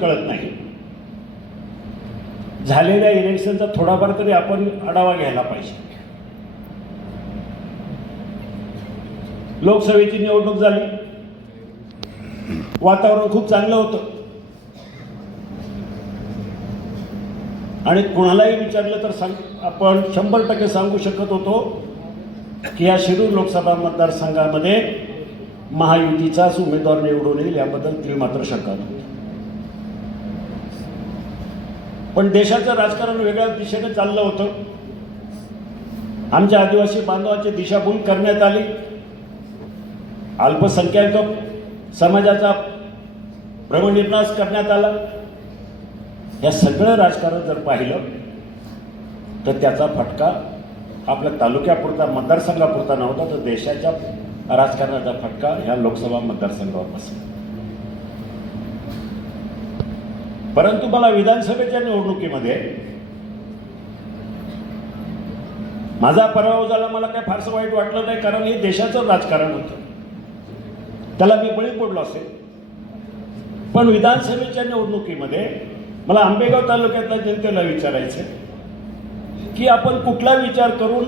कळत नाही. झालेल्या इलेक्शनचा थोडाफार तरी आपण आढावा घ्यायला पाहिजे. लोकसभेची निवडणूक झाली. वातावरण खूप चांगलं होतं. आणि कुणालाही विचारलं तर सांग आपण शंभर टक्के सांगू शकत होतो की या शिरूर लोकसभा मतदारसंघामध्ये महायुतीचाच उमेदवार निवडून येईल याबद्दल ती मात्र शंका नव्हती. पण देशाचं राजकारण वेगळ्या दिशेने चाललं होतं. आमच्या आदिवासी बांधवाची दिशाभूल करण्यात आली. अल्पसंख्याक समाजाचा भ्रमनिर्नाश करण्यात आला. या सगळं राजकारण जर पाहिलं तर त्याचा फटका आपल्या तालुक्यापुरता मतदारसंघापुरता नव्हता तर देशाच्या राजकारणाचा फटका ह्या लोकसभा मतदारसंघावर बसला. परंतु मला विधानसभेच्या निवडणुकीमध्ये माझा पराभव झाला मला काही फारसं वाईट वाटलं नाही कारण हे देशाचं राजकारण होतं. त्याला मी बळी पडलो असेल. पण विधानसभेच्या निवडणुकीमध्ये मला आंबेगाव तालुक्यातल्या जनतेला विचारायचं की आपण कुठला विचार करून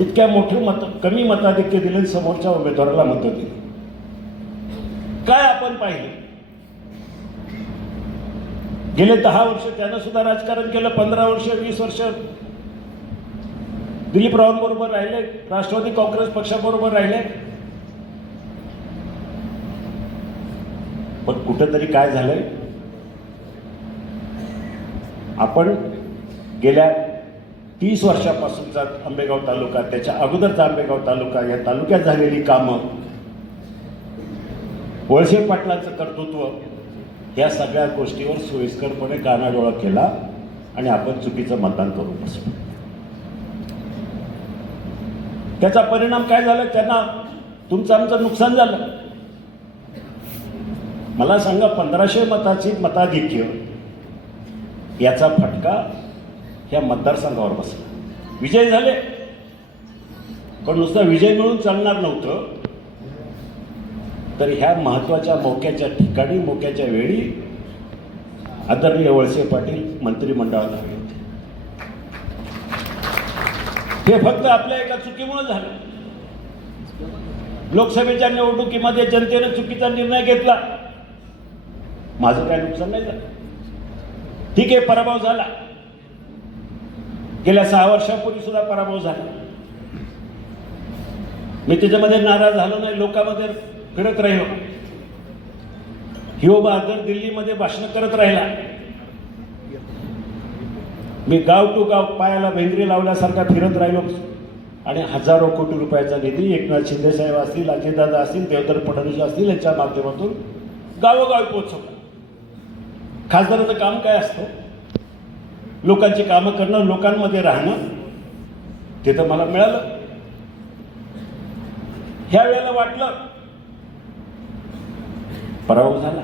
इतक्या मोठे मत कमी मताधिक्य दिले समोरच्या उमेदवाराला मतं दिली? काय आपण पाहिले? गेले दहा वर्ष त्यानं सुद्धा राजकारण केलं पंधरा वर्ष वीस वर्ष. दिलीप बरोबर राहिले राष्ट्रवादी काँग्रेस पक्षाबरोबर राहिले. पण कुठंतरी काय झालंय? आपण गेल्या तीस वर्षापासूनचा आंबेगाव तालुका त्याच्या अगोदरचा आंबेगाव तालुका या तालुक्यात झालेली कामं. वळसे पाटलाचं कर्तृत्व या सगळ्या गोष्टीवर सोयीस्करपणे कानाडोळा केला आणि आपण चुकीचं मतदान करून बसलो. त्याचा परिणाम काय झाला? त्यांना तुमचं आमचं नुकसान झालं. मला सांगा पंधराशे मताची मताधिक्य याचा फटका ह्या मतदारसंघावर बसला. विजय झाले. पण नुसतं विजय मिळून चालणार नव्हतं. तर ह्या महत्त्वाच्या मोक्याच्या ठिकाणी मोक्याच्या वेळी आदरणीय वळसे पाटील मंत्रिमंडळात आले होते. हे फक्त आपल्या एका चुकीमुळे झालं. लोकसभेच्या निवडणुकीमध्ये जनतेने चुकीचा निर्णय घेतला. माझं काय नुकसान नाही झालं. ठीक आहे पराभव झाला. गेल्या सहा वर्षापूर्वी सुद्धा पराभव झाला. मी त्याच्यामध्ये नाराज झालो नाही. लोकांमध्ये फिरत राहिलो. हिओ बहादर दिल्लीमध्ये भाषण करत राहिला. मी गाव टू गाव पायाला भेंगरी लावल्यासारखा फिरत राहिलो. आणि हजारो कोटी रुपयाचा निधी एकनाथ शिंदे साहेब असतील अजितदादा असतील देवधर फडणवीस असतील यांच्या माध्यमातून गावोगावी पोहोचवला. खासदाराचं काम काय असतं? लोकांची कामं करणं लोकांमध्ये राहणं ते तर मला मिळालं. ह्या वेळेला वाटलं पराभव झाला.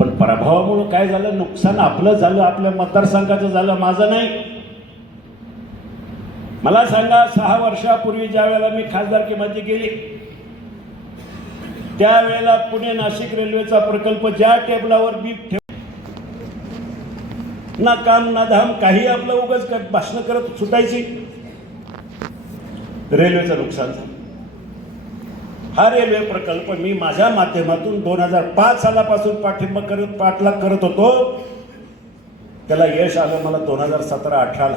पण पराभवामुळं काय झालं? नुकसान आपलं झालं आपल्या मतदारसंघाचं झालं माझं नाही. मला सांगा सहा वर्षापूर्वी ज्या वेळेला मी खासदारकीमध्ये गेली त्यावेळेला पुणे नाशिक रेल्वेचा प्रकल्प ज्या टेबलावर बीप ठेव ना काम ना धाम काही आपलं उगच भाषण करत सुटायची. रेल्वेचं नुकसान झालं. हा रेल्वे प्रकल्प मी माझ्या माध्यमातून दोन हजार पाच सालापासून पाठिंबा करत पाठलाग करत होतो. त्याला यश आलं मला दोन हजार सतरा अठराला.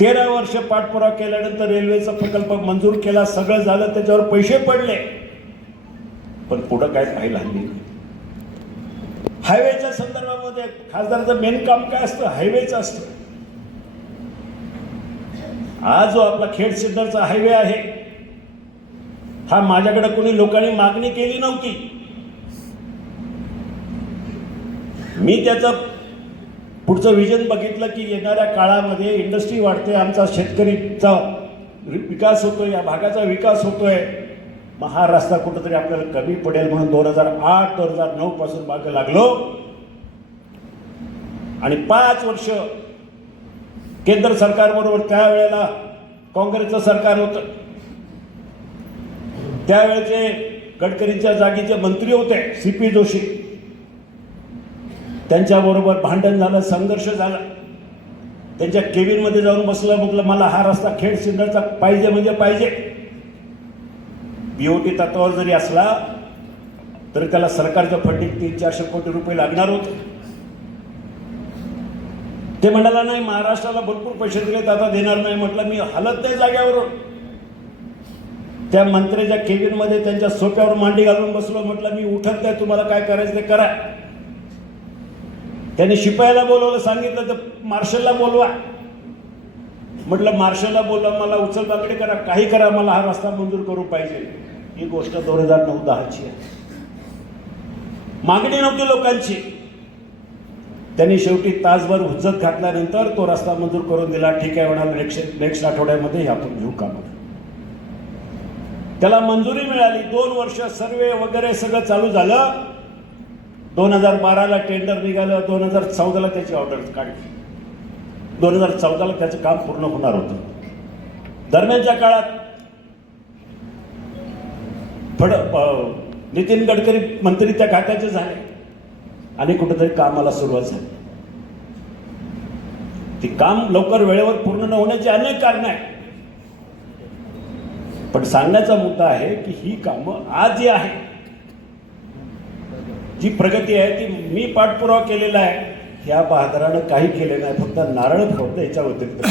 तेरा वर्ष पाठपुरावा केल्यानंतर रेल्वेचा प्रकल्प मंजूर केला सगळं झालं त्याच्यावर पैसे पडले. पण पुढं काय पाहिलं हल्ली नाही. हायवेच्या संदर्भामध्ये खासदारचं मेन काम काय असतं हायवेचं असतं. हा जो आपला खेड सिद्धरचा हायवे आहे हा माझ्याकडे कोणी लोकांनी मागणी केली नव्हती. मी त्याचं पुढचं विजन बघितलं की येणाऱ्या काळामध्ये इंडस्ट्री वाढते आमचा शेतकरीचा विकास होतोय या भागाचा विकास होतोय. मग हा रस्ता कुठंतरी आपल्याला कमी पडेल म्हणून दोन हजार आठ दोन हजार नऊ पासून मागे लागलो. आणि पाच वर्ष केंद्र सरकारबरोबर त्यावेळेला काँग्रेसचं सरकार होतं. त्यावेळेचे गडकरींच्या जागीचे मंत्री होते सी पी जोशी त्यांच्याबरोबर भांडण झालं संघर्ष झाला. त्यांच्या केबिनमध्ये जाऊन बसलं म्हटलं मला हा रस्ता खेड सिन्नरचा पाहिजे म्हणजे पाहिजे. बीओटी तत्वावर जरी असला तरी त्याला सरकारचं फंडिंग तीन चारशे कोटी रुपये लागणार होते. ते म्हणाला नाही महाराष्ट्राला भरपूर पैसे दिले आता देणार नाही. म्हटलं मी हलत नाही जाग्यावरून त्या मंत्र्याच्या केबिनमध्ये त्यांच्या सोप्यावर मांडी घालून बसलो म्हटलं मी उठत नाही तुम्हाला काय करायचं ते करा. त्यांनी शिपायाला बोलवलं सांगितलं तर मार्शलला बोलवा. म्हटलं मार्शलला बोलवा मला उचल बाकडे करा काही करा मला हा रस्ता मंजूर करू पाहिजे. ही गोष्ट दोन हजार नऊ दहाची आहे. मागणी नव्हती लोकांची. त्यांनी शेवटी तासभर हुज्जत घातल्यानंतर तो रस्ता मंजूर करून दिला. ठीक आहे म्हणाल नेक्स्ट नेक्स्ट आठवड्यामध्ये आपण घेऊ का म्हणून त्याला मंजुरी मिळाली. दोन वर्ष सर्वे वगैरे सगळं चालू झालं. दोन हजार बाराला टेंडर निघालं. दोन हजार चौदाला त्याची ऑर्डर काढली. दोन हजार चौदाला त्याचं काम पूर्ण होणार होतं. दरम्यानच्या काळात फड नितीन गडकरी मंत्री त्या खात्याचे झाले. आणि कुठेतरी कामाला सुरुवात झाली. ती काम लवकर वेळेवर पूर्ण न होण्याची अनेक कारणं आहेत. पण सांगण्याचा मुद्दा आहे की ही कामं आज जी आहे जी प्रगती आहे ती मी पाठपुरावा केलेला आहे. ह्या बहादरानं काही केले नाही. फक्त नारळ फोडतं याच्या व्यतिरिक्त